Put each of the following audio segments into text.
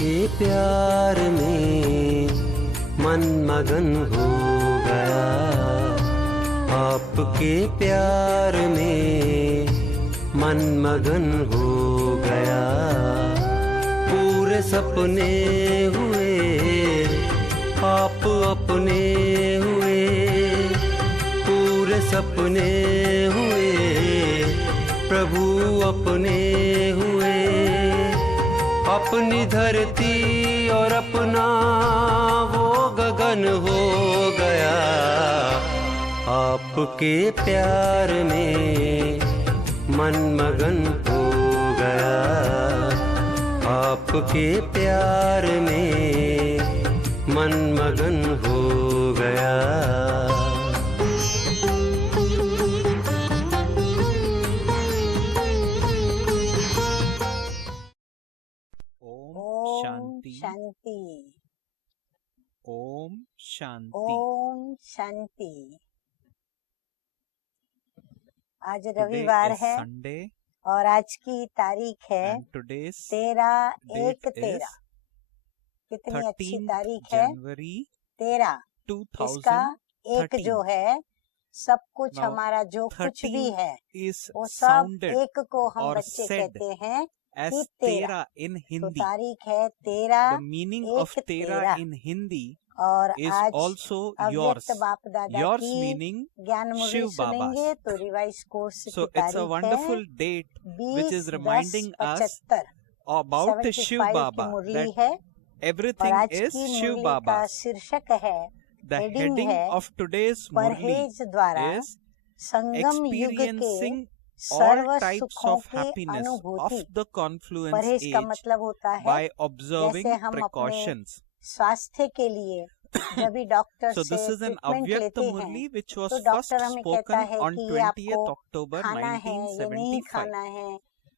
के प्यार में मन मगन हो गया, आपके प्यार में मन मगन हो गया। पूरे सपने हुए आप अपने हुए, पूरे सपने हुए प्रभु अपने हुए। अपनी धरती और अपना वो गगन हो गया, आपके प्यार में मन मगन हो गया, आपके प्यार में मन मगन हो गया। शांति। ओम शांति। ओम शांति। आज रविवार है संडे और आज की तारीख है 13/1/13। कितनी अच्छी तारीख है, जनवरी 13। इसका एक जो है सब कुछ हमारा जो कुछ भी है वो सब एक को हम बच्चे कहते हैं as कि 13 in तो Hindi. तारीख है 13। The meaning of 13 in Hindi और is आज also yours. अव्यक्त बाप दादा Yours की meaning ज्ञान मुरली Shiv सुनेंगे Baba's. तो रिवाइज कोर्स So की it's a तारीख wonderful है date which is 20/10/75 reminding us about Shiv की Baba, मुरली that है। और everything आज is की Shiv मुरली का Baba. शीर्षक है, The हेडिंग heading है, of today's Murli परहेज द्वारा is संगम युग के experiencing all सर्व types सुखों of की happiness of अनुभूति। the confluence परहेज का age मतलब होता है by observing जैसे हम अपने precautions. स्वास्थ्य के लिए जब भी डॉक्टर So से this is an treatment Avyakta लेते हैं Murli which was तो first डॉक्टर हमें कहता spoken है on कि ये आपको 20th October खाना है ये नहीं 1975. खाना है,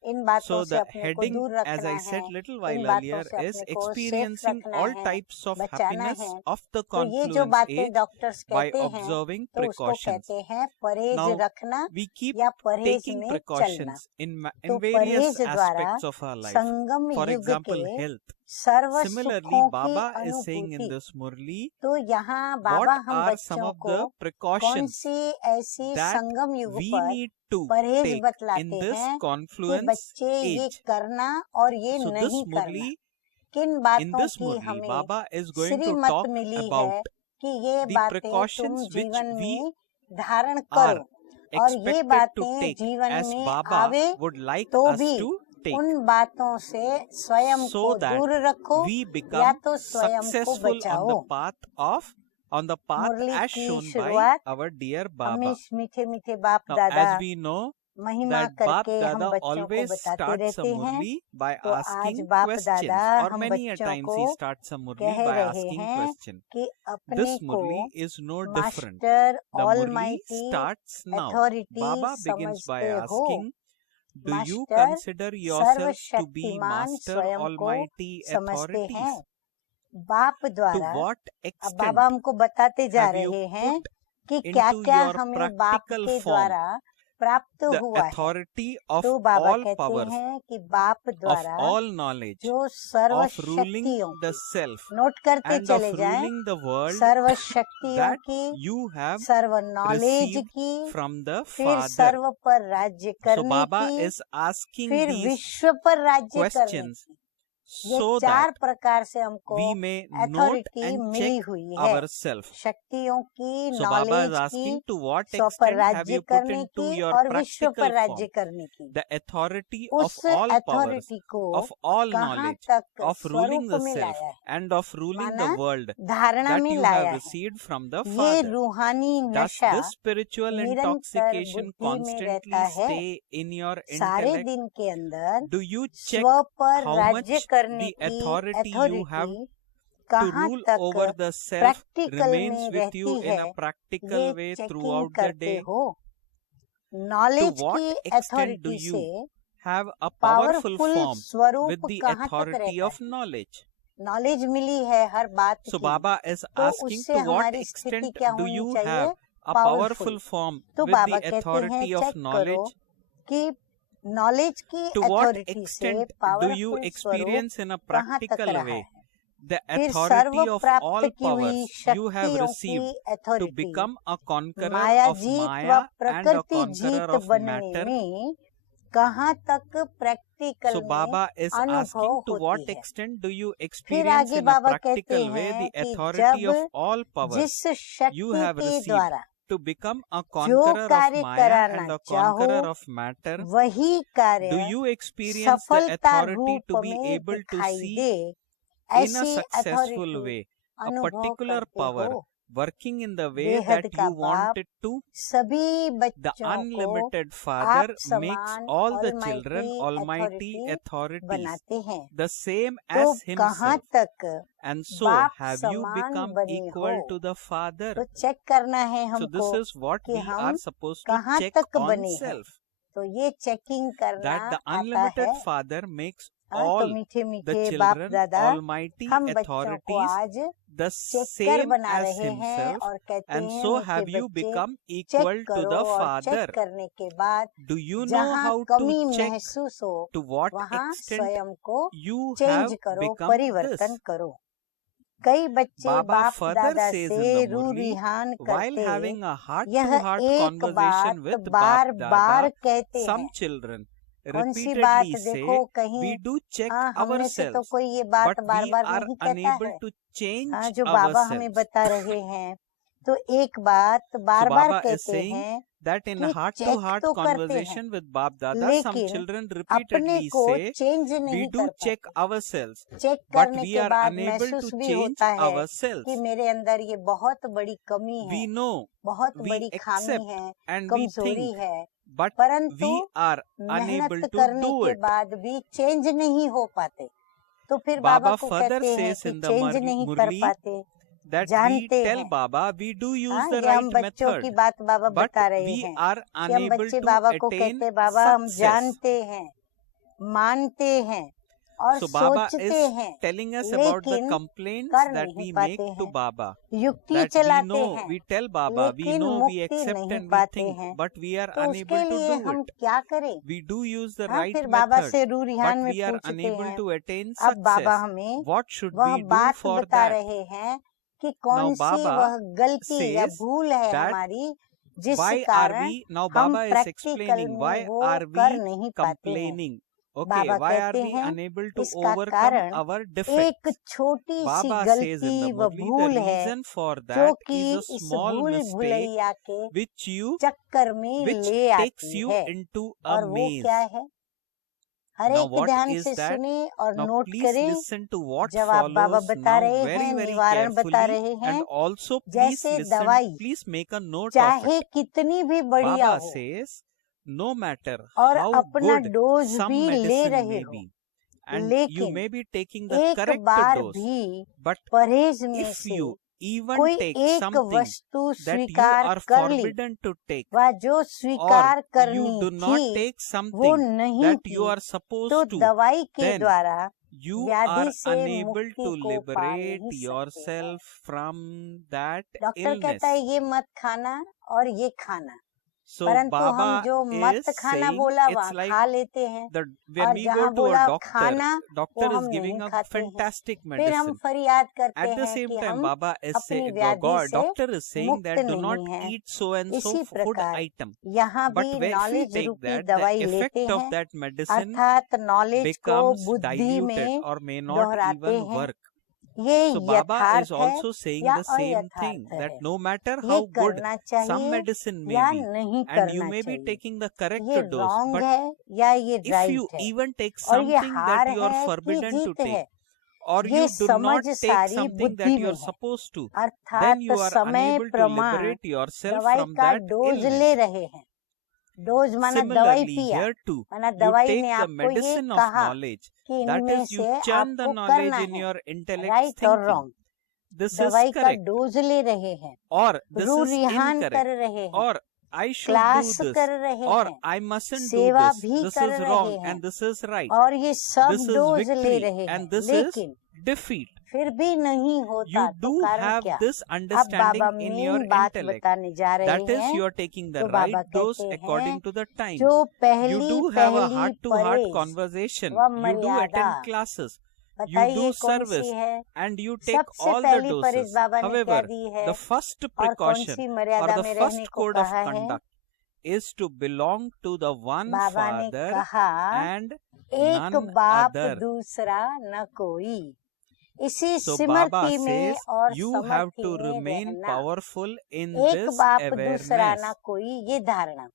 इन बातों So से the अपने को heading, दूर as रखना I है, said little इन while बातों earlier, से is अपने को सेफ experiencing रखना all है, types of बचाना happiness है। of the तो ये जो confluence बातें age डॉक्टर्स by कहते हैं observing तो उसको precautions. कहते हैं परहेज Now रखना we keep या परहेज taking में चलना। precautions in तो various परहेज द्वारा aspects of our life. Sangam For युग example, के health. सर्व Similarly, सुखों की Baba is saying in अनुभूति। this Murli, तो यहाँ what बाबा हम are some बच्चों of को the कौन precautions सी ऐसी that संगम युग we पर need to परहेज take in बतलाते this हैं कि confluence बच्चे ये age. करना और ये So this नहीं करना। Murli, किन in बातों this की Murli, हमें Baba is going to Shrimad talk मिली है about कि ये the बातें तुम precautions which जीवन we में धारण are करो और ये expected to बातें take जीवन as में Baba आवे would like तो us भी to take, उन बातों से स्वयं so को that दूर रखो we या become तो स्वयं को successful on बचाओ। the path मुरली as की shown by शुरुआत our dear हमें Baba. मीठे मीठे बाप Now, दादा as we know महिमा that Bap करके हम Dada बच्चों को always बताते starts a रहते हैं। Murli by तो आज asking बाप questions, दादा or हम many a बच्चों times को he starts a Murli कह by रहे asking हैं question. कि अपने This को Murli is no different. Master The Murli almighty starts now. Authority Baba begins by समझते हो। asking, do you master consider yourself to be सर्वशक्तिमान Master स्वयं को Almighty समझते हैं। authorities? बाप To द्वारा what अब extent बाबा हमको बताते जा have you रहे हैं put कि क्या into क्या your हमें बाप practical के form द्वारा प्राप्त the हुआ है। authority of तो बाबा all कहते powers, हैं कि बाप of द्वारा all knowledge, जो of ruling सर्वशक्तियों the की, self, नोट करते and of चले जाएं, ruling the world सर्वशक्तियों that की, you have सर्व नॉलेज received की, from the फिर Father. सर्व पर राज्य So करने Baba की, is asking फिर these विश्व पर राज्य करने questions की। ये so चार that प्रकार से हमको we may note authority and मिली check हुई है, ourselves. शक्तियों की, So Baba is knowledge asking, की, to what स्व पर extent have राज्य you put करने into की your और विश्व पर practical राज्य form करने की। the authority of उस all powers, अथॉरिटी को of all कहाँ knowledge, तक of ruling स्वरूप the में self, लाया है, and of ruling माना the world धारणा that में you लाया have है। received from the ये Father. रूहानी Does नशा this spiritual निरंतर intoxication बुद्धि में constantly रहता है। stay in your सारे intellect? दिन के अंदर Do you check स्व पर how राज्य much करने the की authority you have authority to कहाँ rule तक over the self practical remains में with you रहती in है, a practical ये way चेकिंग throughout the करते day? हो। नॉलेज what की extent do अथॉरिटी you से Have a powerful powerful form स्वरूप with the कहाँ तक authority रहता of है। knowledge. नॉलेज मिली है हर बात So की, Baba is तो asking, उससे to what हमारी स्थिति extent क्या do होनी you चाहिए? have a powerful. powerful form तो with बाबा the कहते हैं authority of चेक करो knowledge? कि नॉलेज की To what अथॉरिटी से extent do you powerful experience in a स्वरूप कहाँ तक practical रहा way है? the फिर authority सर्व of all प्राप्त की हुई powers you have शक्तियों received की to authority become a conqueror Maya of जीत व Maya and a प्रकृति conqueror जीत of बनने matter? में कहाँ तक प्रैक्टिकल So में Baba is अनुभव asking to what होती है। extent do you फिर experience आगे in a बाबा कहते practical way हैं the कि authority of जब all powers जिस you शक्ति have के received द्वारा to become a जो conqueror of कार्य Maya कराना and a चाहो conqueror of matter? वही Do कार्य you experience the सफलता authority to रूप be में able to दिखाई see दे, in a ऐसी successful अथॉरिटी way a अनुभव particular करते power हो? working in the way बेहद that का you want बाप it to? सभी The बच्चों को unlimited आप Father makes समान all the children almighty almighty authority authorities, बनाते हैं। the same तो as कहाँ himself. तक And so, बाप have you समान become बने equal हो? to the Father? तो चेक करना है So this हमको is what कि we हम are supposed to कहाँ check तक on बने हैं। self. तो ये चेकिंग करना That the आता unlimited है। Father makes तो all मीठे the मीठे बाप children दादा almighty हम बच्चों को authorities, आज the चेकर same बना as रहे हैं himself. और कहते And हैं so have मीठे you बच्चे become चेक equal to करो the और Father. चेक करने के बाद Do you know जहाँ how कमी to check महसूस हो to what वहाँ extent स्वयं को you चेंज have करो, become परिवर्तन this? करो। कई बच्चे Baba बाप further दादा says से in the रू Murli, रिहान while करते having a यह heart-to-heart एक conversation बात with bar Bap bar Dada, कहते some हैं। children कौन सी बात repeatedly देखो say, कहीं we do check हाँ हमने से तो ourselves, कोई ये बात but bar we bar are नहीं कहता unable है। to change हाँ जो बाबा हमें ourselves. बता रहे हैं तो एक बात बार So बार Baba is कहते saying हैं that in कि heart-to-heart चेक तो करते हैं conversation with Bap Dada, some लेकिन children अपने repeatedly को say, चेंज we नहीं do कर check पाते। ourselves, चेक but करने we के are बाद unable महसूस to भी change होता है कि ourselves. मेरे अंदर ये बहुत बड़ी कमी है, We know, बहुत we बड़ी खामी accept, है, and we कमजोरी think, है, but परंतु we are unable मेहनत to करने do के it. बाद भी चेंज नहीं हो पाते। तो फिर बाबा Baba को further कहते हैं says कि in the चेंज नहीं कर Murli पाते, that we जानते tell हैं। Baba we do use हाँ the ये हम right बच्चों की method, बात बाबा but बता रहे we हैं are कि हम unable बच्चे to बाबा को attain कहते बाबा हम success. जानते हैं, मानते हैं और So Baba सोचते is हैं, telling us about the लेकिन complaints कर that नहीं we पाते make to हैं, Baba. युक्ति That we चलाते know, हैं, we tell Baba, we लेकिन know, we मुक्ति accept नहीं and we पाते think, हैं। but we are तो उसके unable to लिए do हम it. क्या करें? We do use the हाँ right फिर बाबा method, से रू रिहान but में we are पूछते unable हैं। to attain अब बाबा success. हमें What should वह we do बात for बता that? रहे हैं कि Now कौन सी Baba वह गलती या says भूल है that हमारी जिस why are कारण we, now हम Baba is प्रैक्टिकल explaining, में why वो are कर we नहीं पाते हैं। complaining? Okay, Baba why are कहते we हैं unable to इसका overcome कारण our एक defects? छोटी सी Baba says in गलती the व Murli, भूल the है reason for जो that कि is a इस small भूल mistake भुलैया के which चक्कर में which ले takes आती you है। into और a वो maze. क्या है? हर Now एक what ध्यान is से that? सुने और Now नोट please करें। listen to what जवाब बाबा follows बता now रहे very हैं, very निवारण बता carefully, रहे हैं। and also please जैसे listen, दवाई please make a note of चाहे it. कितनी भी बढ़िया Baba हो says no matter और how अपना good डोज some भी ले medicine रहे may हो, be, and you लेकिन may be taking the एक correct बार dose, भी but परहेज में if से you even कोई take एक something वस्तु that you स्वीकार are कर ली forbidden to take, व जो or स्वीकार you करनी do not थी take वो something नहीं that की, you are supposed तो to, दवाई के then द्वारा you व्याधि are से unable मुक्ति to को पा liberate नहीं सकते हैं। yourself from that doctor illness. कहता है ये मत खाना और ये खाना, So परंतु हम Baba जो मत is खाना saying बोला it's वहाँ like खा लेते हैं the when और we go जहाँ to बोला a doctor, खाना doctor वो is हम giving नहीं a खाते हैं। fantastic फिर हम medicine. फरियाद करते At the हैं same कि time, हम Baba is अपनी saying, व्याधि से doctor is saying मुक्त that do not नहीं हैं। eat so and so इसी food प्रकार item. यहाँ But भी if we नॉलेज take रूपी that, the दवाई effect लेते of हैं, that medicine अर्थात नॉलेज को becomes बुद्धि diluted में or may not दोहराते even हैं। work. ये So Baba is यथार्थ है also saying या the same thing, अयथार्थ that है, no matter ये how good करना some चाहिए medicine may या be, नहीं and you करना may be चाहिए, taking the correct ये dose, रॉन्ग but है या ये if you राइट है, even take और ये something that हार you are है कि forbidden to जीत take, है, or ये you do समझ not take सारी something that बुद्धि you में are है। supposed to, then अर्थात you are समय unable to प्रमाण liberate yourself दवाई from का that डोज illness. ले रहे हैं। डोज माना दवाई Similarly, पिया, here too, माना you दवाई take ने the आपको ये medicine of कहा knowledge, कि that इनमें is, you से churn the आपको knowledge करना in है, your intellect's राइट और thinking. रॉन्ग। This is दवाई का correct, डोज ले रहे हैं, or this रू is रिहान incorrect, कर रहे हैं, or I should do class this, कर रहे or हैं, I mustn't do सेवा this, भी this कर is रहे wrong हैं, and this is right, और ये सब this is डोज ले victory रहे हैं, and this is लेकिन defeat. फिर भी नहीं You होता तो do कारण have क्या? this अब understanding Baba in your main बात intellect. बताने जा रहे That is, हैं। you are taking the तो बाबा right dose कहते according हैं to the times. जो You पहली do have a पहली heart-to-heart परहेज conversation. व You do मर्यादा attend classes. You बताइए do कौन service सी है? and you take सबसे all the पहली परहेज doses. बाबा ने क्या However, दी है the first और कौन precaution सी or मर्यादा the में रहने first को code of कहा है? conduct is to belong to the one बाबा ने Father कहा and एक none बाप other. दूसरा न कोई। इसी So सिमरती Baba में says और you have समर्थी to में remain रहना। powerful in एक this बाप दूसरा awareness. न कोई, ये धारणा।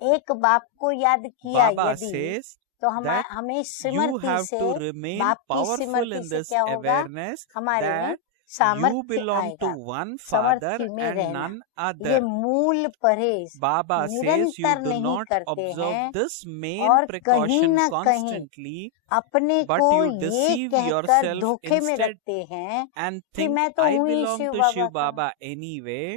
एक बाप को याद किया Baba यदि says तो that हमें you सिमरती have से, to remain बाप की powerful सिमरती in से this क्या होगा? awareness हमारे में that you सामर्थ्य belong to आएगा। one Father समर्थी में and रहना, none ये other. मूल परहेज Baba says you निरंतर do नहीं not करते observe हैं this main और कहीं precaution न कहीं constantly, अपने but को you ये deceive कहकर yourself धोखे में instead रखते हैं and कि think मैं तो I हूँ ही belong Shiv to Baba Shiv का। Baba anyway.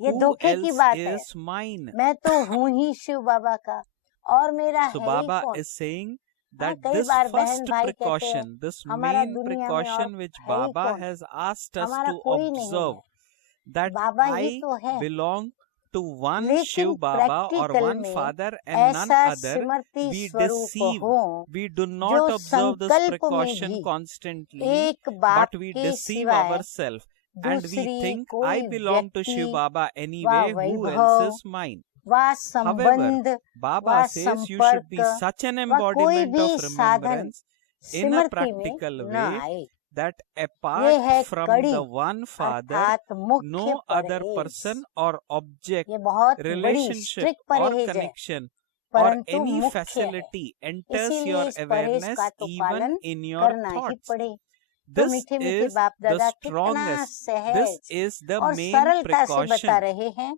ये Who धोखे की else बात है। is mine? मैं तो हूँ ही शिव बाबा का और मेरा So है ही Baba कौन? is saying हाँ, that कई this बार बहन first भाई कहते हैं precaution, this हमारा main दुनिया में और precaution which है ही Baba कौन? has asked us हमारा to कोई नहीं observe, है, that बाबा ही I तो है। belong to one लेकिन Shiv Baba or practical one में Father and none ऐसा other, सिमरती we स्वरूप deceive. हो We do जो not observe this संकल्प में precaution भी constantly, एक बाप but we के deceive सिवाय ourselves and we दूसरी think I कोई belong to Shiv व्यक्ति Baba व anyway, who else Vaibhav is mine? व संबंध However, Baba व says you should be संपर्क such an व कोई embodiment भी of साधन remembrance in a सिमरती में practical न way आए। that ये apart है from कड़ी the one Father, अर्थात मुख्य no other परहेज। person or object, ये बहुत बड़ी relationship स्ट्रिक्ट or परहेज है, connection or परंतु any मुख्य है। facility enters इसीलिए your इस परहेज awareness का तो even पालन in your करना ही thoughts. पड़े। तो This मीठे मीठे is बाप the दादा कितना strongest, this सहज is the और main सरलता से बता precaution. रहे हैं।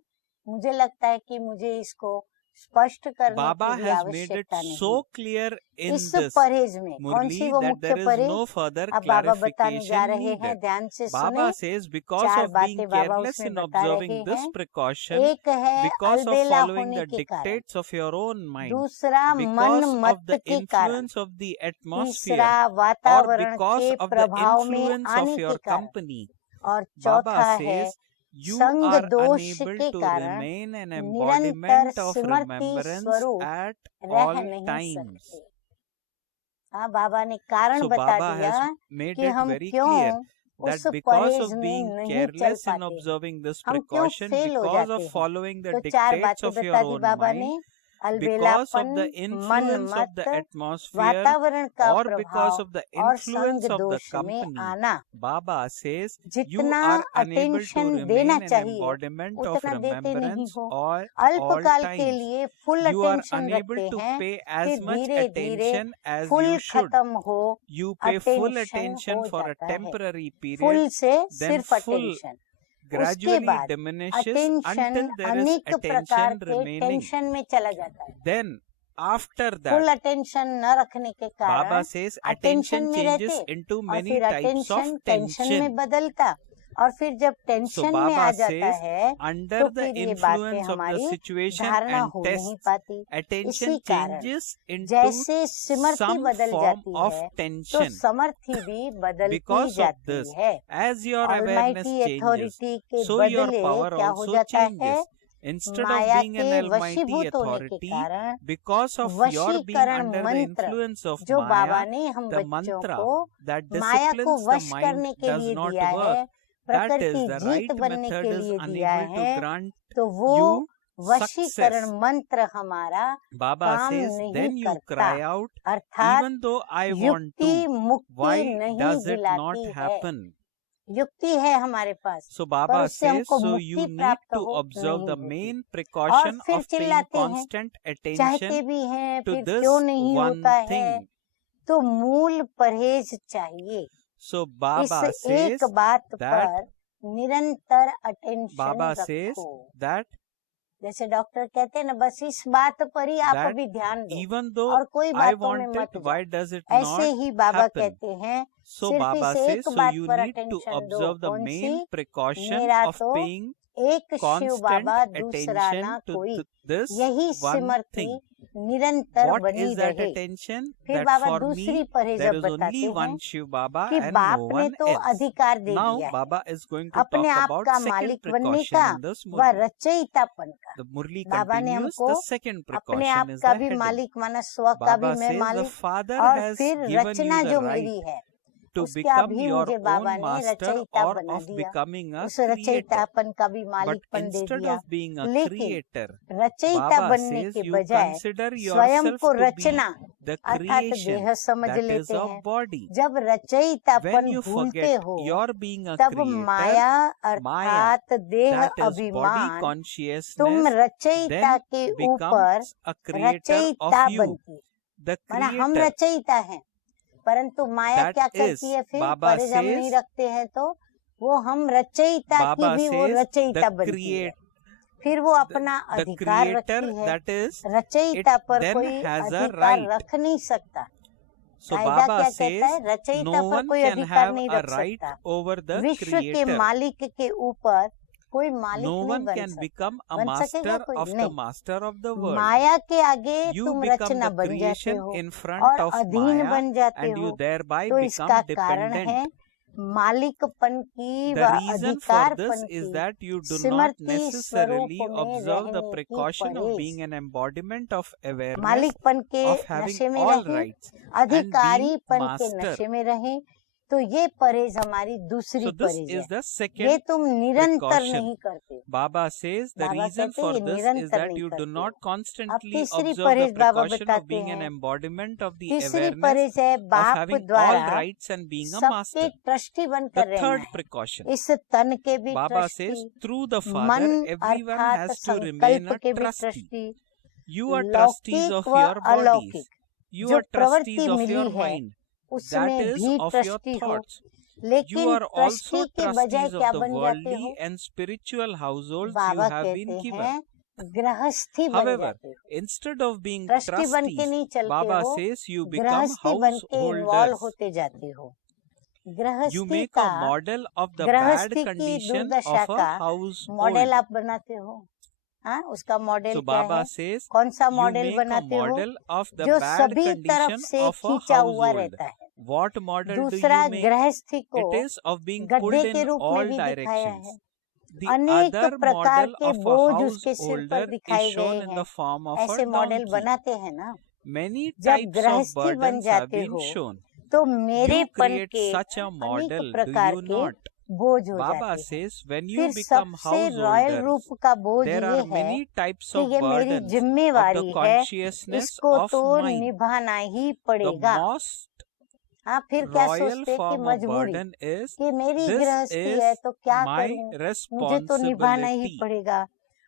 मुझे लगता है कि मुझे इसको स्पष्ट करने Baba की भी has made it आवश्यकता नहीं। so clear in इस this, परहेज में कौन सी Murli, वो that मुख्य there is परहेज no further अब बाबा बताने जा clarification रहे हैं, needed. ध्यान से Baba सुने। says because चार of being बातें बाबा careless उसमें in बता रहे observing this हैं। precaution, एक है because of अलबेला following होने the के कारण, dictates of your own mind, दूसरा मन because of मत the के कारण, influence of the atmosphere, तीसरा or वातावरण because के of the प्रभाव में influence आने of के your कारण, company. और Baba चौथा है says you संग are दोष unable के to कारण remain an निरंतर embodiment of सिमरती remembrance स्वरूप at रह all नहीं times. सकते। हाँ, बाबा ने कारण So बता Baba दिया has made कि it हम very क्यों clear that उस because परहेज of में being नहीं चल careless in पाते, observing this हम क्यों precaution, फेल हो because जाते of हैं। following the तो चार dictates बातें of your बता दी own बाबा mind, ने, because of अलबेलापन, the मन influence of the मत, atmosphere, वातावरण का or because प्रभाव of the और influence संग of the दोष में company, आना, Baba says you जितना are unable to attention remain देना an चाहिए embodiment of उतना देते नहीं remembrance हो। all अल्पकाल के times. लिए full You are attention unable रखते to हैं, pay फिर as much धीरे धीरे attention as full you should. खत्म हो You pay full attention attention हो for a जाता है। temporary period, फुल से then सिर्फ full अटेंशन, उसके gradually बाद diminishes attention until there is अनेक प्रकार attention के remaining. टेंशन में चला जाता है। Then after full that, attention न रखने के Baba कारण says अटेंशन attention में changes रहते into और many फिर types अटेंशन of टेंशन में tension. बदलता, और फिर जब So टेंशन में आ Baba जाता says है under तो the फिर ये बातें influence of the हमारी situation धारणा and हो नहीं tests, पाती। attention इसी कारण changes into जैसे सिमरती some बदल form जाती of है तो tension. समर्थी भी बदलती Because of जाती this, है। as your awareness almighty changes, authority के so your बदले power क्या हो also जाता है, changes. Instead of Maya being के an almighty वशीभूत होने के authority, कारण because of your being वशीकरण under the मंत्र influence of जो बाबा Maya, ने हम the बच्चों mantra को that माया को disciplines the वश करने mind के does लिए not दिया है, work. That प्रकृति is, the जीत right बनने method के is लिए दिया unable to है, grant तो वो you वशीकरण success. मंत्र हमारा Baba काम says, नहीं then you करता, cry out, अर्थात even though I want युक्ति to, मुक्ति why नहीं does it not दिलाती है। happen? युक्ति है हमारे पास, So पर Baba उससे says, हमको so मुक्ति you need प्राप्त to हो observe नहीं the होती, main और precaution फिर of paying चिल्लाते हैं, constant चाहते attention भी हैं, to फिर this क्यों नहीं one होता है। thing. तो मूल परहेज चाहिए। So इस Baba says एक बात that पर निरंतर अटेंशन Baba says रखो। that जैसे डॉक्टर कहते हैं ना, बस इस बात पर ही आप that अभी ध्यान दो even though और कोई I बातों में want मत it, जाओ। why does it ऐसे not ही बाबा happen? कहते हैं, So सिर्फ Baba इस says, एक so बात you पर need to अटेंशन दो। observe the कौन main सी? precaution मेरा of तो paying एक शिव constant बाबा दूसरा attention ना to कोई। this यही one सिमरती thing. निरंतर What बनी is that रहे। attention? फिर That बाबा for दूसरी me परहेज there अब is बताते only one हैं Shiv Baba कि and बाप no ने one तो else. अधिकार दे Now दिया है Baba is going to अपने talk आप about का second मालिक बनने precaution का in this व Murli. रचयितापन का। The Murli बाबा ने continues. हमको The second अपने precaution आप is का the भी heading. मालिक माना, स्व का भी Baba मैं says the मालिक, Father और has फिर given रचना you जो the मेरी right है to उसका become भी your मुझे बाबा own ने master रचयिता or बना of दिया, becoming a उस creator. रचयितापन का भी But मालिकपन दे instead दिया। of being a लेकिन creator, रचयिता Baba बनने says के you बजाय consider स्वयं yourself को to be रचना the अर्थात creation देह समझ that is लेते a हैं। body. जब When रचयितापन you भूलते forget हो your being a तब creator, माया Maya, अर्थात देह that is body अभिमान तुम consciousness, रचयिता then के ऊपर becomes a creator रचयिता of you. बनती। The माना हम creator. रचयिता हैं, परंतु माया That क्या is, करती है? फिर Baba परहेज हम नहीं says, रखते हैं तो वो हम रचयिता की Baba भी वो says रचयिता the बनती है। create, फिर वो अपना the अधिकार creator, रखती है। that is, रचयिता it पर then कोई has a अधिकार right. रख नहीं सकता। So कायदा Baba क्या कहता है? says रचयिता no पर one कोई can अधिकार have नहीं a रख right सकता। over the विश्व के creator. मालिक के ऊपर कोई मालिक No नहीं one बन can सकता। become a बन सकेगा master कोई? of the नहीं। master of the world. माया के आगे You तुम become रचना the बन जाते creation हो in front और of अधीन Maya, बन जाते and you हो। thereby तो become इसका कारण dependent. है मालिकपन की व The reason for अधिकारपन this is की that you do not Smriti necessarily स्वरूप में observe the रहने की precaution of परहेज। being an embodiment of awareness, मालिकपन के of having नशे में all रहें, rights, and being अधिकारीपन के master. नशे में रहें, तो ये परहेज हमारी दूसरी So this परहेज is है। the ये second तुम निरंतर precaution. नहीं करते। Baba says the Baba reason कहते for ये this is निरंतर that नहीं you do करते। not अब constantly तीसरी observe the परहेज बाबा precaution of बताते being an हैं। embodiment of the तीसरी awareness परहेज है of बाप having all द्वारा rights and being a सबके master. ट्रस्टी The बनकर रहना third है। precaution. इस तन के भी Baba says trustee, through the मन Father everyone अर्थात has to remain संकल्प a के भी trustee. Trustee, You are trustees लौकिक of व your bodies. अलौकिक You जो are trustees प्रवृत्ति of मिली your है mind. That उसमें is भी of your ट्रस्टी हो। thoughts. You लेकिन are ट्रस्टी also के बजाय trustees क्या of the बन जाते worldly हो? and spiritual households you Baba have been कहते given. हैं गृहस्थी बन However, जाते हो। instead of being ट्रस्टी बन के trustees, नहीं चलते Baba हो, says you become गृहस्थी बन के इन्वॉल्व householders. होते जाते हो। You गृहस्थी make का a model of the bad गृहस्थी की condition दुर्दशा of a का household. मॉडल आप बनाते हो। हाँ, उसका मॉडल So क्या है? Baba says कौन सा you मॉडल make a बनाते हो? model of the जो bad सभी तरफ condition से of a खींचा हुआ household. रहता है। What model do दूसरा you make? गृहस्थी को It is of being गड्ढे pulled के in रूप में all भी दिखाया directions. है। The अनेक other प्रकार model के of a बोझ उसके सिर पर householder दिखाए is गए shown in हैं। the form of a ऐसे मॉडल donkey. बनाते हैं ना। Many जब types of गृहस्थी बन burdens have जाते been हो shown. तो You मेरेपन create के such a अनेक model, do प्रकार you के not? बोझ हो Baba जाते हैं। says when you फिर become सबसे रॉयल householders, रूप का बोझ there ये are है many types कि of ये मेरी burdens of the जिम्मेवारी है, consciousness इसको of तो mind. निभाना ही The पड़ेगा। most हाँ, फिर क्या royal सोचते कि form of मजबूरी burden is कि मेरी this गृहस्थी is है तो क्या my करूं, मुझे तो निभाना ही responsibility. पड़ेगा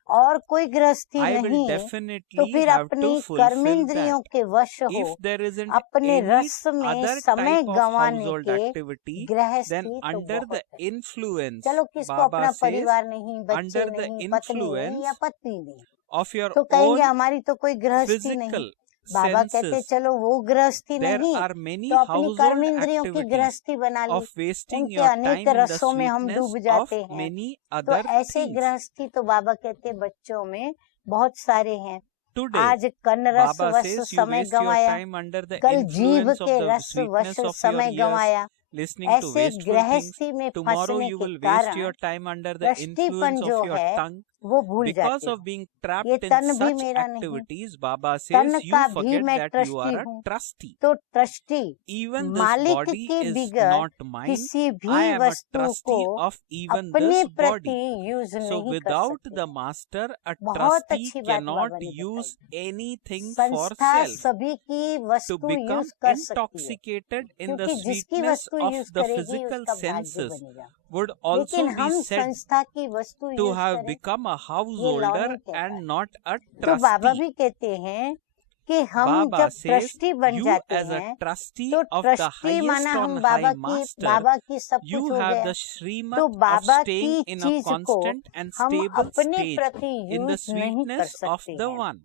और कोई गृहस्थी I will नहीं, तो definitely फिर have अपनी to fulfill कर्मेंद्रियों that. के वश हो, If there isn't अपने any रस में other समय type of गंवाने household के activity, गृहस्थी then तो under बहुत the है। influence, चलो किसको Baba अपना says, परिवार नहीं, बच्चे under the नहीं, पत्नी नहीं influence या पत्नी नहीं, of your तो कहेंगे own हमारी तो कोई गृहस्थी नहीं। physical बाबा कहते senses, चलो वो गृहस्थी there नहीं are many तो अपनी household कर्मेंद्रियों की activities गृहस्थी बना ली। of wasting उनके your अनेक time in the रसों में हम sweetness डूब of जाते हैं। many तो other ऐसे things. गृहस्थी तो बाबा कहते बच्चों में बहुत सारे हैं। Today, आज कन रस Baba वश says you समय waste your गंवाया, time under the कल जीभ influence of के the रस वश sweetness of your समय ears, गंवाया। listening to ऐसे wasteful things. गृहस्थी में Tomorrow फंसने you के will waste कारण your time under the दृष्टिपन influence जो of your है tongue. वो भूल Because जाते of हो। being trapped ये in तन भी such मेरा नहीं, activities, Baba तन says you का भी forget मैं that you are trustee a हूँ। trustee. तो ट्रस्टी Even this मालिक body के is बिगर not mine. किसी I भी am a वस्तु को trustee of even अपने this प्रति body. यूज So नहीं कर without सकते। the master, a बहुत trustee अच्छी बात cannot बाबा ने use बताई। anything for संस्था self. सभी की To वस्तु become यूज कर सकती है, intoxicated in the क्योंकि जिसकी sweetness वस्तु of यूज the करेगी physical उसका भाग्य senses बनेगा। would also लेकिन हम be said संस्था की वस्तु to यूज have करें, become a ये householder लॉ कहता है। and not a तो बाबा trustee. भी कहते हैं कि हम Baba जब says ट्रस्टी बन you जाते as a हैं trustee तो of the ट्रस्टी माना highest हम on बाबा high की master, सब you कुछ हो have गया। the तो Srimat of बाबा staying की in a चीज को constant and हम stable अपने state प्रति in the यूज नहीं कर sweetness of सकते the हैं। one.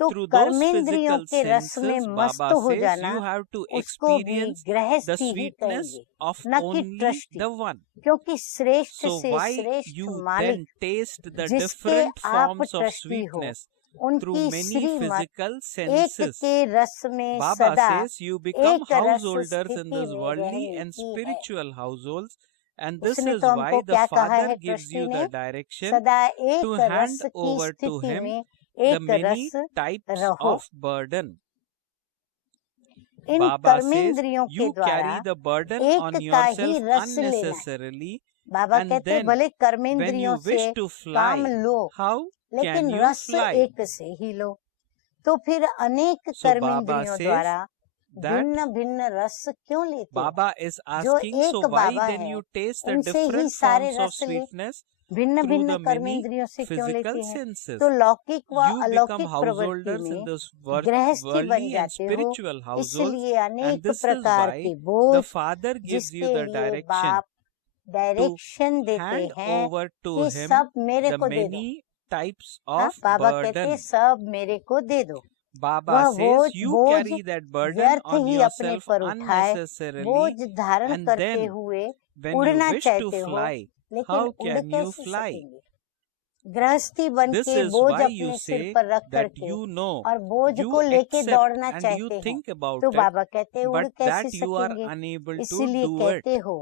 तो Through those कर्मेंद्रियों physical के रस में senses, मस्त Baba हो says जाना you have to उसको भी experience the गृहस्थी ही sweetness कहेंगे, of न कि only ट्रस्टी, the one. क्योंकि श्रेष्ठ So से why श्रेष्ठ you मालिक then taste the जिसके different आप forms of ट्रस्टी हो, sweetness through उनकी many श्रीमत physical एक senses. के रस में Baba सदा says you become एक रस householders in स्थिति this में worldly रहने and की है। spiritual households, and this उसने is तो why हमको the क्या कहा Father है gives ट्रस्टी you ने? the direction सदा to एक hand रस की over to स्थिति him में the एक many रस types रहो। of burden. In Baba says कर्मेंद्रियों के you द्वारा carry the burden एक on का ही yourself रस लेना है। unnecessarily, बाबा and कहते then भले when कर्मेंद्रियों you wish से to काम fly, लो, how लेकिन can you रस fly? एक से ही लो। तो फिर अनेक So Baba कर्मेंद्रियों says द्वारा that भिन्न भिन्न रस क्यों लेते हो? Baba is जो asking, एक so why बाबा then है you taste the उनसे ही different सारे forms of रस ले, sweetness भिन्न through भिन्न the many कर्मेंद्रियों से क्यों लेते physical हैं? senses? तो लौकिक व You become अलौकिक प्रवृत्ति householders in में this गृहस्थी बन worldly and जाते हो, spiritual households, इसलिए and अनेक this is प्रकार why के the बोझ Father gives you जिसके the लिए direction बाप डायरेक्शन देते hand हैं over to कि him सब मेरे the को दे दो। many types हाँ, of बाबा कहते burden. सब मेरे को दे दो। Baba वह says you बोझ carry that burden व्यर्थ on ही अपने yourself पर उठाए, unnecessarily, बोझ धारण and करते then हुए when you उड़ना wish to चाहते हो, fly, लेकिन how उड़ can you कैसे fly? सकेंगे? गृहस्थी बन This के is बोझ why you अपने सिर say पर रख that करके you know, और बोझ you को लेके accept दौड़ना and you चाहते हैं, think about तो it, बाबा कहते उड़ but कैसे that you are सकेंगे? unable to इसीलिए do it. कहते हो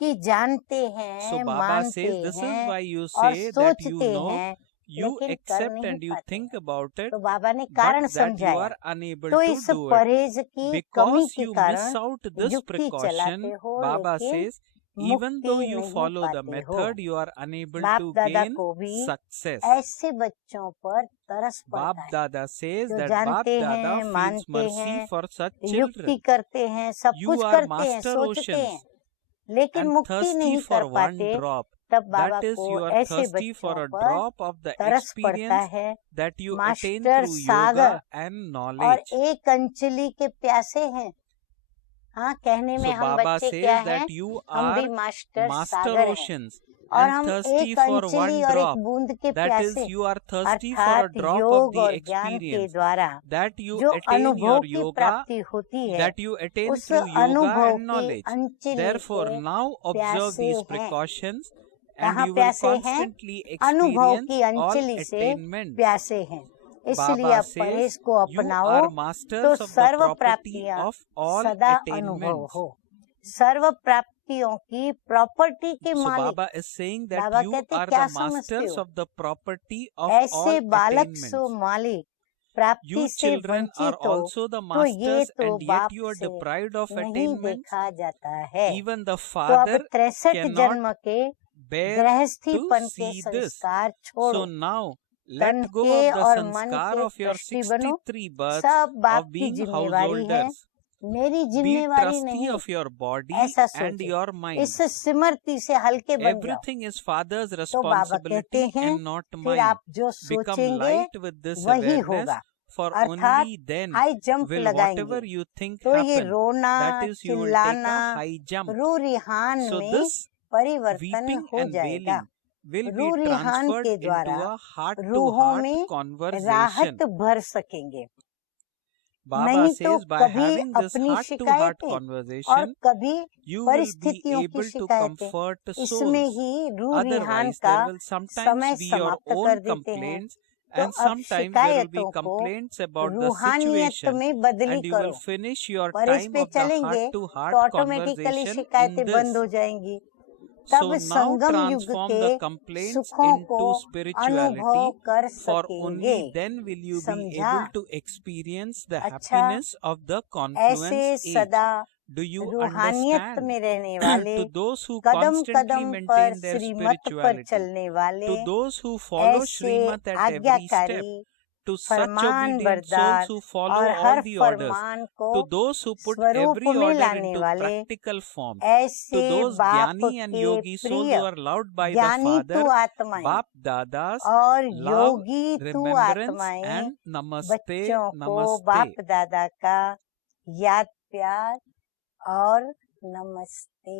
कि जानते So हैं, Baba मानते says this is हैं why you और say that you सोचते know, हैं, you लेकिन कर accept नहीं and you पाते think हैं। about it, तो बाबा ने but कारण that you समझाया। are unable तो to इस do it. परहेज की कमी Because के you miss कारण out this युक्ति चलाते precaution, हो, Baba लेकिन says, even though मुक्ति you नहीं follow the पाते हो। method, you are unable बाप to दादा gain को भी success. ऐसे बच्चों पर तरस Bab पड़ता है Dada says जो that Bab जानते Dada हैं, feels मानते mercy हैं, for such युक्ति children. करते हैं, सब You कुछ are करते हैं, master सोचते हैं, oceans लेकिन and मुक्ति thirsty नहीं for कर one पाते। drop. तब बाबा That is, को you are ऐसे thirsty for बच्चों a पर drop of the तरस पड़ता experience है। that you attain master through Sagar yoga and और knowledge. एक अंजलि के प्यासे हैं। हाँ, कहने में So हम Baba बच्चे क्या says हैं? that you हम भी are मास्टर master सागर हैं oceans और and हम thirsty एक for one अंजलि और एक drop. बूंद के That is, प्यासे, you are thirsty for a अर्थात drop of योग the और ज्ञान के experience द्वारा that you जो attain अनुभव your की yoga, प्राप्ति होती है, that you attain उस through yoga अनुभव and की knowledge. अंजलि Therefore, के now observe प्यासे these हैं। precautions कहाँ and you will प्यासे हैं? constantly अनुभव experience की all अंजलि से attainments. प्यासे हैं। इसलिए Baba आप परहेज says को you अपनाओ are तो masters of the serve property प्राप्तियां of all सदा अनुभव attainments. हो। सर्व प्राप्तियों की प्रॉपर्टी के So मालिक Baba is saying that Baba you कहते are क्या the समझते masters हो? of the property of ऐसे all बालक सो attainments. मालिक प्राप्ति You से children are वंचित हो also the तो ये masters तो and yet बाप you are से deprived of नहीं attainments. देखा जाता है। Even the तो अब father 63 cannot जन्म के bear गृहस्थीपन to के see this. संस्कार So छोड़ो, now तन let go के of the और मन sanskar के of your ट्रस्टी बनो। 63 births सब बाप of की being जिम्मेवारी है, householders. मेरी Be जिम्मेवारी trustee नहीं। of your body ऐसा and सोचो, your mind. इस सिमरती से हल्के बन जाओ। Everything is father's तो बाबा कहते responsibility हैं and not फिर mine. आप जो Become सोचेंगे light with this वही awareness, होगा, for अर्थात only then high jump will लगाएंगे। whatever you think तो ये happen. रोना, That is, you will take चिल्लाना, a high jump. रू रिहान So में this परिवर्तन weeping हो and जाएगा। wailing will रू be रिहान transferred के into द्वारा a रूहों heart-to-heart में conversation. राहत भर सकेंगे। Baba नहीं तो says by कभी having this अपनी heart-to-heart शिकायतें और conversation, कभी you will be परिस्थितियों की able to शिकायतें comfort इसमें souls. ही रू रिहान Otherwise, का there will sometimes समय be your समाप्त own कर देते हैं। complaints, तो and अब sometimes there will be शिकायतों को complaints about the रूहानियत situation, में बदली and you करो। will finish your परहेज time पे of the चलेंगे heart-to-heart तो ऑटोमेटिकली conversation in शिकायतें this. बंद हो जाएंगी। So तब now संगम युग transform के the complaints सुखों को into अनुभव spirituality, कर for सकेंगे। only then will you be समझा? able to experience the अच्छा, happiness of the ऐसे confluence age. सदा Do you रूहानियत understand? में रहने वाले, To those who Kadam constantly कदम पर maintain their श्रीमत पर spirituality, चलने वाले, to those who follow ऐसे Srimat at every step, आज्ञाकारी, to such Farman obedient souls बरदार who follow और all हर the orders, फरमान को to those who put स्वरूप every में order लाने into वाले, practical form, to ऐसे those बाप Jnani and के Yogi souls प्रिय who are loved by the ज्ञानी Father, तू आत्माएं Bap Dadas, और love, योगी तू remembrance आत्माएं and namaste, बच्चों को namaste. बाप दादा का याद प्यार और नमस्ते।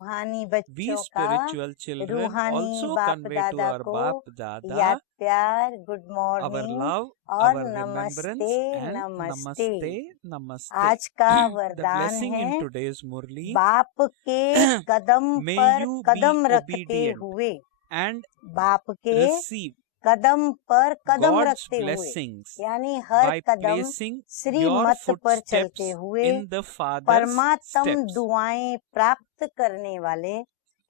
रूहानी We बच्चों का spiritual children रूहानी also बाप convey to दादा our को Bap Dada याद प्यार, गुड our मॉर्निंग love, और our remembrance नमस्ते and नमस्ते। namaste, namaste. आज का The वरदान blessing in है today's Murli, बाप के कदम may पर you कदम be रखते obedient हुए and बाप के receive कदम पर कदम God's रखते हुए, blessings यानी हर by Kadam placing Shri your मत पर footsteps चलते हुए in the Father's परमात्म steps. दुआएं प्राप्त करने वाले,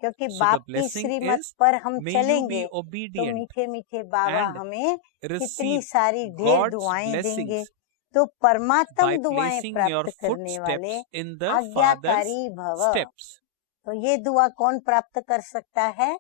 क्योंकि So the बाप की blessing श्रीमत is, पर हम may you चलेंगे be तो obedient मीठे मीठे बाबा and हमें कितनी receive सारी ढेर God's दुआएं देंगे। blessings तो परमात्म by दुआएं placing your प्राप्त करने वाले footsteps in the Father's आज्ञाकारी भव। steps. तो ये दुआ कौन प्राप्त कर सकता है?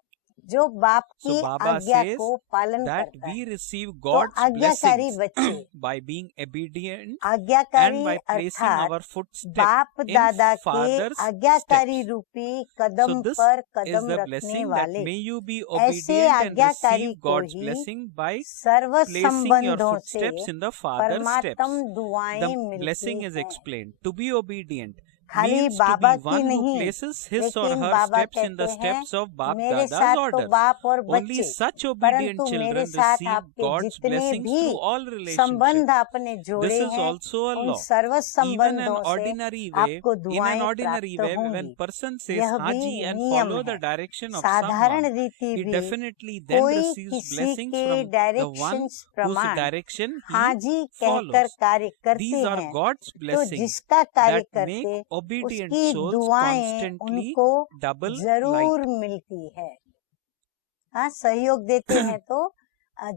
जो बाप So की Baba आज्ञा says को पालन that करता है। we receive तो God's आज्ञाकारी blessings बच्चे, by being obedient and आज्ञाकारी by placing अर्थात our footsteps बाप in दादा के Father's आज्ञाकारी steps. रूपी So कदम this पर is कदम the रखने blessing that वाले may you be ऐसे obedient and आज्ञाकारी receive को God's he blessing by serve placing your संबंधों से footsteps in the Father's steps. परमात्म दुआएं The मिलती blessing is हैं। explained. To be obedient खाली means to बाबा be की one who नहीं, places his or लेकिन her Baba steps in the कहते हैं steps of Bap मेरे Dada's साथ तो orders. बाप और Only बच्चे, such obedient परंतु मेरे children साथ receive आपके God's जितने blessings भी through all relationships. संबंध आपने This जोड़े is हैं, also a उन law. सर्व Even an संबंधों से ordinary way, आपको in an दुआएं ordinary प्राप्त way, when होंगी। person says यह भी Haji and नियम follow the है। direction of साधारण someone, रीति he भी definitely then कोई receives किसी blessings के from the one direction whose प्रमाण direction he हाजी कहकर follows. कार्य करते These are हैं, God's तो blessings जिसका कार्य that make करते obedient उसकी souls दुआएं constantly उनको double जरूर light. मिलती है। हाँ, सहयोग देते हैं तो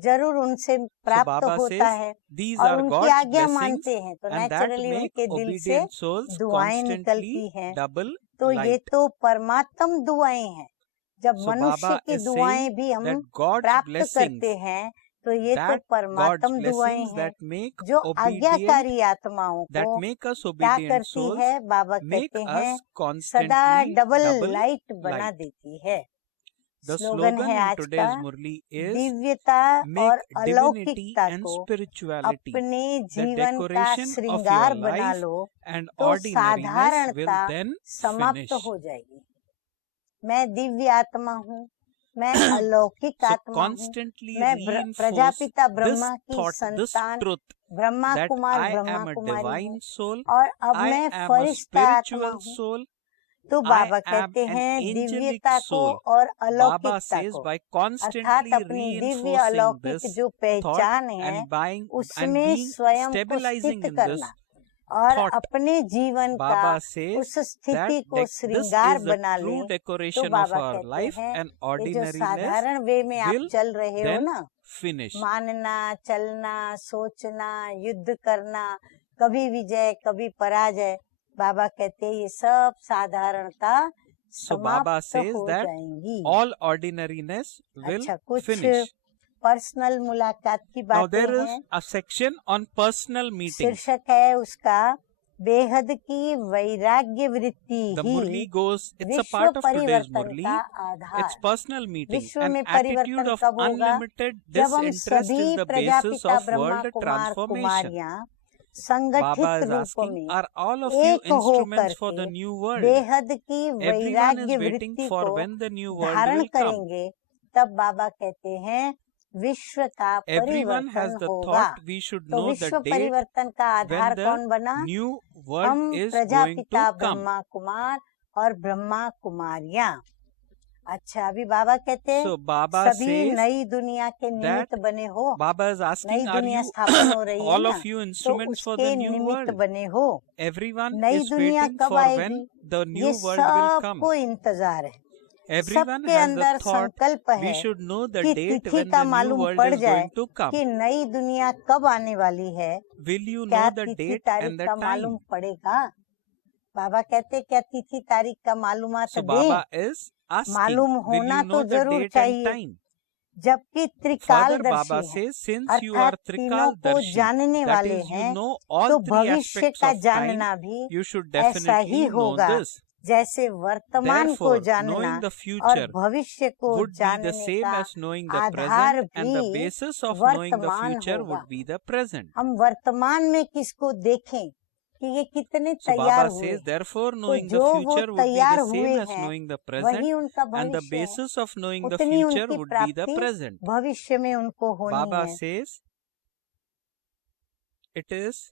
जरूर उनसे So प्राप्त Baba होता says है, these और are उनकी God's आज्ञा blessings मानते हैं तो and that नेचुरली make उनके दिल से obedient souls दुआएं निकलती constantly हैं। double तो ये light. तो परमात्म दुआएं हैं। जब So मनुष्य Baba की is दुआएं saying भी हम that God's प्राप्त blessings, करते हैं तो ये तो that God's परमात्म दुआएं blessings हैं, that make जो obedient, आज्ञाकारी आत्माओं that को make us क्या obedient करती souls, है? बाबा make कहते हैं us सदा constantly डबल double लाइट बना light. देती है। The स्लोगन slogan है in आज today's का, Murli is दिव्यता और make divinity अलौकिकता and को spirituality अपने the जीवन का decoration of श्रृंगार your बना life, लो and तो ordinariness will साधारणता then समाप्त finish. हो जाएगी। मैं दिव्य आत्मा हूँ, मैं अलौकिक So आत्मा हूँ, constantly मैं reinforce प्रजापिता this ब्रह्मा की thought, this संतान, truth, Brahma that Kumar I Brahma am a कुमारी हूँ, divine soul, और अब I मैं am a फरिश्ता आत्मा spiritual हूँ। soul, तो I बाबा am कहते an हैं angelic दिव्यता को soul. और Baba अलौकिकता says को, by अर्थात constantly अपनी दिव्य reinforcing अलौकिक this जो thought पहचान है and and उसमें being स्वयं को stabilizing स्थित in this करना और thought, अपने जीवन का Baba उस says स्थिति that को this श्रृंगार is the बना true लें। तो decoration of बाबा our कहते life, हैं and ये जो ordinariness साधारण वे में आप will चल रहे हो then ना, finish. मानना, चलना, सोचना, युद्ध करना, कभी विजय कभी पराजय, बाबा कहते हैं ये सब साधारणता So Baba समाप्त says हो that जाएंगी। all ordinariness will अच्छा, कुछ finish. पर्सनल मुलाकात की Now बातें there is हैं। a section on personal meetings. शीर्षक है उसका बेहद की वैराग्य वृत्ति The he Murli goes, it's a विश्व part of today's परिवर्तन Murli. का आधार। It's personal meeting. विश्व An में attitude परिवर्तन of कब होगा? unlimited जब हम disinterest सभी is the basis Prajapita of Brahma world Kumar transformation. कुमारियां Baba संगठित is रूप asking, में are all of you एक हो instruments for the करके new world? बेहद की Everyone वैराग्य is waiting वृत्ति for को when the new world धारण will come. करेंगे? तब बाबा कहते हैं विश्व का Everyone has परिवर्तन the होगा। thought we should तो know the विश्व date परिवर्तन का आधार when कौन the बना? new हम world is going Prajapita to come. Brahma Kumar और ब्रह्मा कुमारियां। अच्छा, अभी बाबा कहते हैं So Baba सभी says नई दुनिया के निमित्त बने हो। Baba is नई asking, are दुनिया you स्थापन हो रही है all ना, of you तो instruments for the उसके new निमित्त world? बने हो। Everyone नई is दुनिया waiting कब for आएगी? when the new ये world will come. सबको इंतजार है। Everyone सबके has अंदर the thought संकल्प we है should know the कि date तिथि when का the new मालूम world पड़ is जाए going to come. कि नई दुनिया कब आने वाली है। Will you क्या know the तिथि date तारीख and the का time? मालूम पड़ेगा? बाबा कहते क्या तिथि तारीख का मालूमात So दें? Baba is asking, मालूम will होना you know तो the जरूर date and चाहिए, time? जबकि Further त्रिकालदर्शी Baba है, says, since you are अर्थात तीनों को Trikaldarshi, जानने that वाले is, you हैं, know तो all three भविष्य aspects का of time, जानना भी you should ऐसा ही definitely know होगा this. जैसे वर्तमान को Therefore, जानना knowing the और future भविष्य को would be the जानने same का as knowing the Aadhaar present, and the भी basis of knowing the वर्तमान future होगा। would be the present. हम वर्तमान में किसको देखें कि ये कितने So तैयार Baba हुए says, हैं, therefore, तो knowing the जो वो future would be तैयार the हुए same as हैं knowing the वही present, उनका and the भविष्य है, basis of knowing the उतनी future उनकी would be the प्राप्ति present. भविष्य में उनको होनी Baba है। says, it is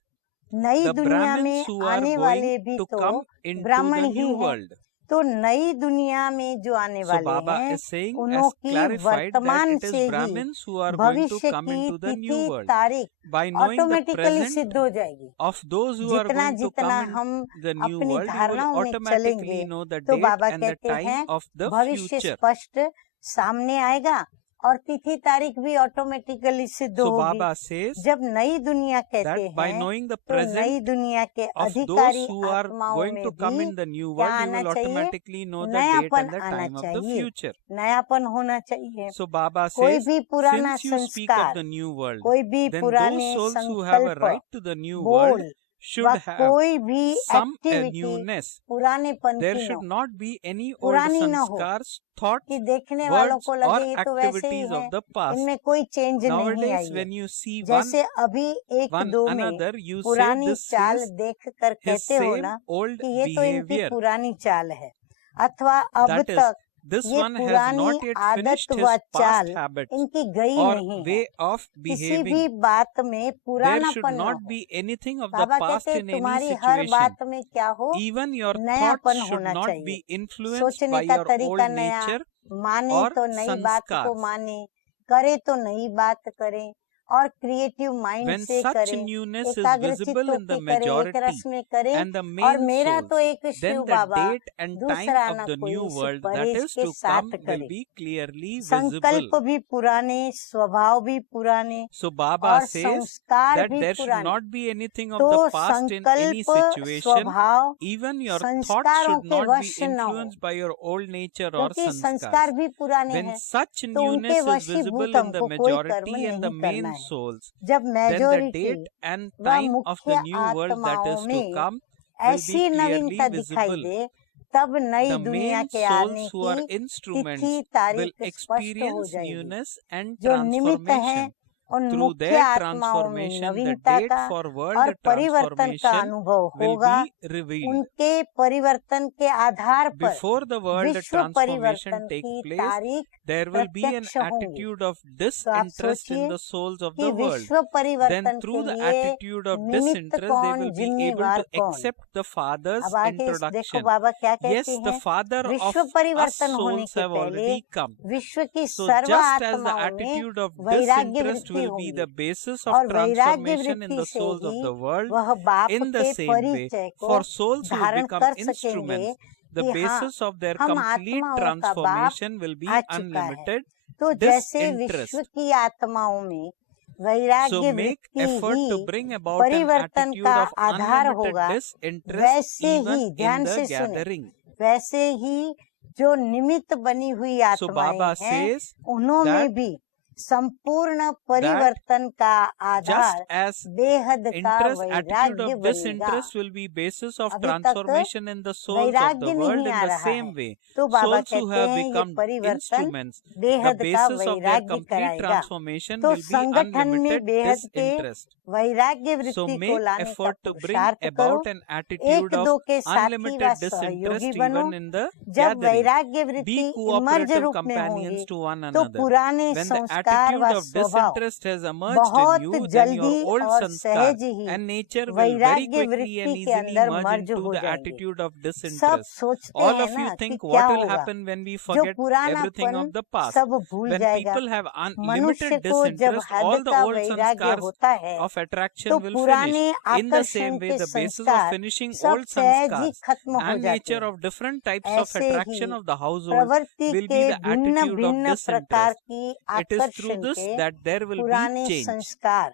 नई the दुनिया Brahmins में who are आने going वाले भी to तो come into ब्राह्मण the ही new हैं। world. तो नई दुनिया में जो आने So वाले Baba हैं is saying, as उनकी clarified, that वर्तमान it is से ही Brahmins who are going to भविष्य come की into the new तिथि world. तारीख By knowing the automatically present सिद्ध हो जाएगी। of those who are जितना going to जितना come हम in the new अपनी world, you will धारणाओं में automatically चलेंगे know the तो date बाबा and the कहते time हैं of the भविष्य future. स्पष्ट सामने आएगा और तिथि तारीख भी ऑटोमेटिकली सिद्ध So होगी। Baba says जब नई दुनिया कहते that by हैं knowing the तो नई present दुनिया के of those अधिकारी who are आत्माओं going में to come भी in the new क्या world, you आना will चाहिए? automatically know the date नयापन and the आना time of the चाहिए, future. नयापन होना चाहिए। So Baba कोई says, भी पुराना since you speak of संस्कार, the new world, कोई भी then पुराने those souls who have a संकल्प, right to the new world बोल should व have कोई भी some एक्टिविटी newness. पुरानेपन There की should न not be any old पुरानी न हो sanskars, thoughts, कि देखने वालों words को or लगे ये तो वैसे ही activities है, of the past. इनमें कोई चेंज नहीं Nowadays, आई है। when you see जैसे अभी एक one दो में another, you say पुरानी this चाल is देख कर his कहते हो same ना old कि ये तो इनकी behavior. पुरानी चाल है, अथवा अब That is, तक this ये one has पुरानी not yet आदत finished व his past चाल habits इनकी गई or नहीं है। way of किसी behaving. भी बात में There should पुरानापन न not हो। be anything of the Baba past कहते हैं in any तुम्हारी हर situation. बात में क्या हो, Even your नयापन thoughts should होना not चाहिए। be influenced सोचने by का your तरीका old नया, nature माने और तो नई बात को संस्कार. माने, करे तो नई बात करें और क्रिएटिव माइंड When से such करें, newness is एकाग्रचित्त visible in the होके करें, एक majority रस में करें। and the और main मेरा तो souls, एक then Shiv the Baba date and time दूसरा of न the कोई new इस world that परहेज is के to साथ come will करे। be clearly संकल्प visible. भी पुराने, स्वभाव भी पुराने So Baba और says संस्कार that भी there should पुराने। not be anything of तो the past in any संकल्प, situation. स्वभाव, Even your thoughts संस्कारों should के not be वश न हो, influenced by your old nature or क्योंकि sanskars. संस्कार भी पुराने When हैं, such तो उनके newness is वशीभूत visible in the हमको कोई कर्म majority and the नहीं करना main है। souls, जब then the majority date and व time of the मुख्य new world that आत्माओं is to में come will be ऐसी clearly नवीनता दिखाई visible. दे, तब नई The दुनिया main के आने souls who are की instruments तिथि will तारीख स्पष्ट हो experience जाएगी। newness and जो निमित्त है transformation. उन Through मुख्य their आत्माओं में transformation, the नवीनता date का for और world परिवर्तन का transformation अनुभव will होगा। be revealed. उनके परिवर्तन के आधार पर Before the world विश्व transformation परिवर्तन take की place, तारीख there will be an प्रत्यक्ष होंगी। attitude of तो आप disinterest in सोचिए the souls of कि the world. विश्व परिवर्तन Then के through the लिए attitude of निमित्त disinterest, they कौन, will be able जिम्मेवार to कौन। accept the Father's अब आगे देखो introduction. बाबा क्या Yes, कहते the हैं, Father of विश्व us परिवर्तन होने souls के have पहले already come. विश्व की So serve just as the आत्माओं में attitude of वैराग्य disinterest वृत्ति will be होगी the basis of और वैराग्य transformation in वृत्ति the से souls of he the world, वह बाप in the के same way, परिचय को for souls who धारण become कर सकेंगे instruments, the कि हाँ, basis of their हम complete आत्माओं का बाप transformation will be आ चुका है। unlimited तो जैसे disinterest. विश्व की आत्माओं में So वैराग्य make वृत्ति effort to he bring about an परिवर्तन attitude का of आधार unlimited होगा, disinterest वैसे even ही in ध्यान the से सुने, gathering. वैसे ही जो निमित्त बनी हुई So आत्माएं Baba हैं says उन्होंने that भी संपूर्ण परिवर्तन का just आधार as बेहद का interest, attitude वैराग्य of बनेगा। disinterest will be basis of अभी तक transformation in the souls of वैराग्य the world नहीं in आ the रहा same है, way. तो बाबा Souls who कहते have हैं ये become परिवर्तन instruments, the बेहद का basis of their वैराग्य complete कराएगा। transformation तो will be संगठन में unlimited बेहद के disinterest. वैराग्य So वृत्ति को make लाने का effort to bring पुरुषार्थ करो, about an एक attitude दो of के साथी व unlimited सहयोगी disinterest बनो। even in the जब gathering. वैराग्य वृत्ति Be इमर्ज cooperative रूप में होंगी companions to one तो another. पुराने When the संस्कार attitude व of स्वभाव disinterest has emerged in बहुत you, then your जल्दी old और sanskar सहज ही and nature will very वैराग्य quickly वृत्ति and के easily अंदर merge मर्ज into हो the जाएंगे। attitude of सब disinterest. सोचते All हैं of you ना कि think क्या what will होगा, happen when we जो forget everything पुरानापन of the past. सब भूल When जाएगा। people have मनुष्य unlimited को जब disinterest, हद all the का old वैराग्य sanskars होता है of attraction तो will पुराने finish. In the आकर्षण same way, के the basis of संस्कार finishing सब old सहज ही sanskars खत्म हो and जाते nature हैं। of different types of ऐसे ही attraction of the household प्रवृत्ति will के be the भिन्न attitude of भिन्न प्रकार disinterest. की It is through आकर्षण this के that there will be पुराने change. संस्कार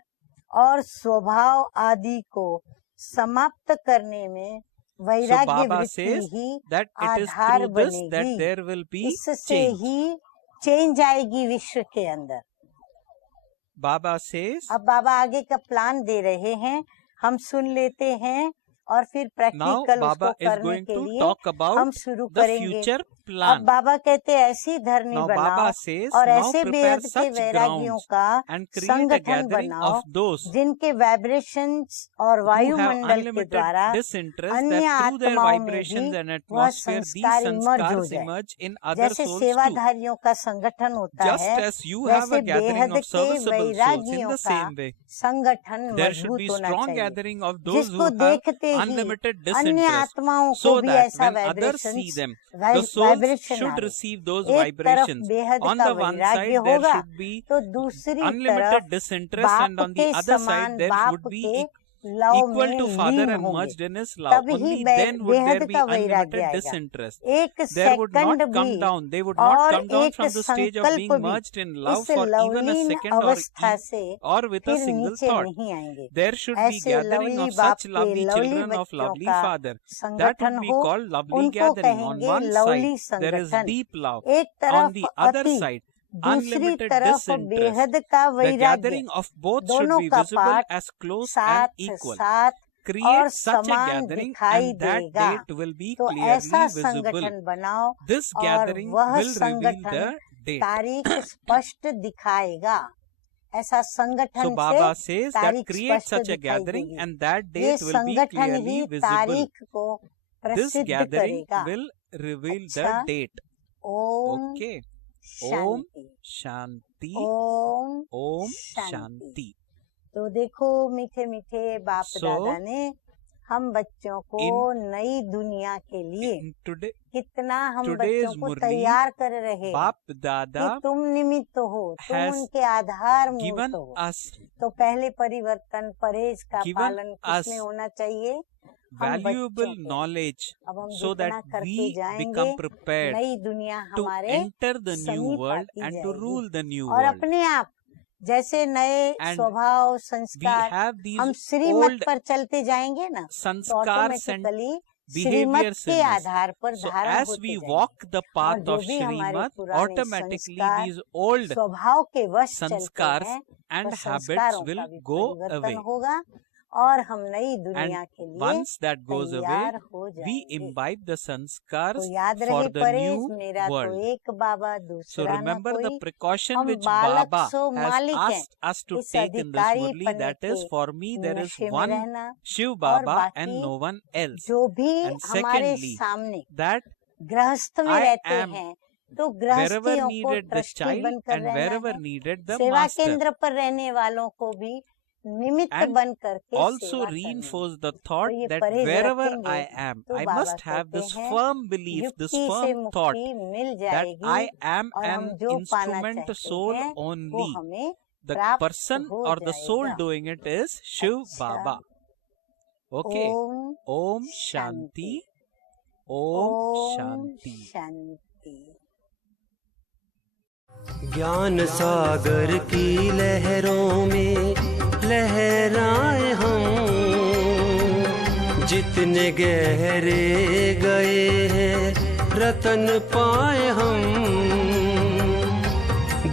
और स्वभाव आदि को समाप्त करने में So वैराग्य Baba वृत्ति says he that it is Aadhaar through this that बनेगी। there will be इससे change. ही चेंज आएगी विश्व के अंदर। Baba says, अब बाबा आगे का प्लान दे रहे हैं, हम सुन लेते हैं और फिर now प्रैक्टिकल उसको Baba is करने going के to लिए talk about हम शुरू the करेंगे। future plan. अब बाबा कहते हैं ऐसी धरनी Now बनाओ Baba says, और now ऐसे prepare बेहद के such वैरागियों grounds का and create a संगठन gathering बनाओ of those जिनके वाइब्रेशंस और who have वायुमंडल के unlimited द्वारा disinterest, अन्य that through their आत्माओं में vibrations भी and वह atmosphere, these संस्कार इमर्ज हो sanskars जाए। emerge in other जैसे souls too. सेवाधारियों का संगठन होता Just है, as you have वैसे a gathering बेहद of के serviceable souls, in वैरागियों the का same way, संगठन there should मजबूत be होना strong चाहिए, gathering of those जिसको who have देखते ही unlimited अन्य disinterest, आत्माओं को so भी that ऐसा when others see vibrations them, the souls vibration should आए। receive those एक तरफ vibrations. बेहद On का the one वैराग्य side, there होगा should be तो दूसरी unlimited तरफ disinterest, and बाप on the के other समान side, there बाप should be के लव equal में to Father लीन and होंगे, merged in His love. तब ही Only then would there बेहद be का वैराग्य unlimited आएगा। disinterest. एक There would second not come भी down. They would not और come down एक from the stage of संकल्प being भी merged in love इस for even a Lovleen second or अवस्था से or with a फिर single नीचे thought. नहीं आएंगे। There should be ऐसे gathering लवली of बाप such के lovely लवली children of बच्चों lovely का Father. That संगठन would be हो, called lovely उनको gathering. On कहेंगे one lovely side, there is संगठन। deep love. एक On तरफ the other अति, side, दूसरी unlimited तरफ disinterest. बेहद का The वैराग्य, gathering of both should दोनों be का visible पाठ as close साथ and equal. साथ और Create such a समान gathering दिखाई and that देगा। date will be तो clearly ऐसा visible. संगठन बनाओ This और gathering वह will reveal संगठन the date. तारीख स्पष्ट दिखाएगा। ऐसा So संगठन Baba से says that तारीख create स्पष्ट such a दिखाई gathering देगी। and that ये date will be संगठन clearly ही visible. तारीख को This प्रसिद्ध gathering करेगा। will reveal अच्छा, the date. Om Okay. Om Shanti, Shanti. Om Om Shanti. Shanti. तो देखो मीठे मीठे बाप So, दादा ने हम बच्चों को नई दुनिया के लिए Today, कितना हम today's बच्चों को Murli, तैयार कर रहे Bap कि Dada तुम निमित्त हो, तुम has उनके आधार given मूर्त हो। us तो पहले परिवर्तन परहेज का given पालन us किसमें होना चाहिए? हम valuable बच्चों को। knowledge अब हम so जितना that करते we जाएंगे become prepared नई दुनिया to हमारे enter the new समीप world आती and to जाएगी। rule the new और world. अपने आप जैसे नए And स्वभाव We संस्कार have these हम श्रीमत old पर चलते जाएंगे ना, तो sanskars and ऑटोमेटिकली behaviors श्रीमत के in us. आधार पर So धारण as होते we जाएंगे। walk the और path जो of भी हमारे Shrimat, पुराने automatically संस्कार these old स्वभाव के वश चलते sanskars हैं, and तो habits संस्कारों will का भी go परिवर्तन away. होगा और हम नई दुनिया And के लिए once that goes away, तैयार हो we जाएंगे। imbibe the तो sanskars याद for रहे the परहेज, new मेरा तो world. एक बाबा So दूसरा न remember the कोई, precaution हम which बालक Baba सो has मालिक हैं। asked us to इस take in this अधिकारी Murli, पने that is, के for me there is नशे में one रहना Shiv और Baba and बाकी no one else. जो भी And हमारे secondly, सामने that गृहस्थ में I रहते am हैं तो wherever गृहस्थियों को needed the ट्रस्टी child बनकर and रहना wherever है। needed the सेवा master. केंद्र पर रहने वालों को भी निमित्त And बन करके Also सेवा करनी है। reinforce the thought तो ये that परहेज wherever रखेंगे I am, तो I बाबा must have कहते this हैं firm belief, this युक्ति से firm thought मुक्ति मिल that जाएगी I am और हम an जो पाना instrument चाहते soul हैं वो only. हमें The प्राप्त person हो or the soul जाएगा। doing it is Shiv अच्छा। Baba. Okay. ओम Om Shanti. Om Shanti. शांति। ज्ञान सागर की लहरों में लहराए हम, जितने गहरे गए हैं रतन पाए हम।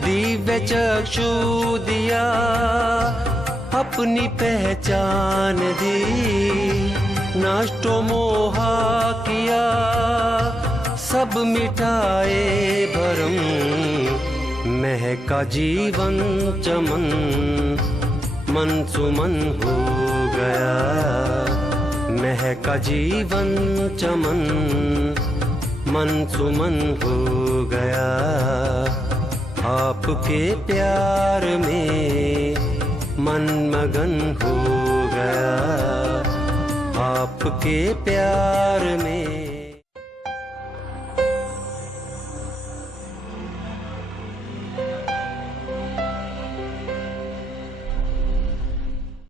दिव्य चक्षु दिया अपनी पहचान दी, नष्टो मोहा किया सब मिटाए भरम। महका जीवन चमन मन सुमन हो गया, महका जीवन चमन मन सुमन हो गया। आपके प्यार में मन मगन हो गया, आपके प्यार में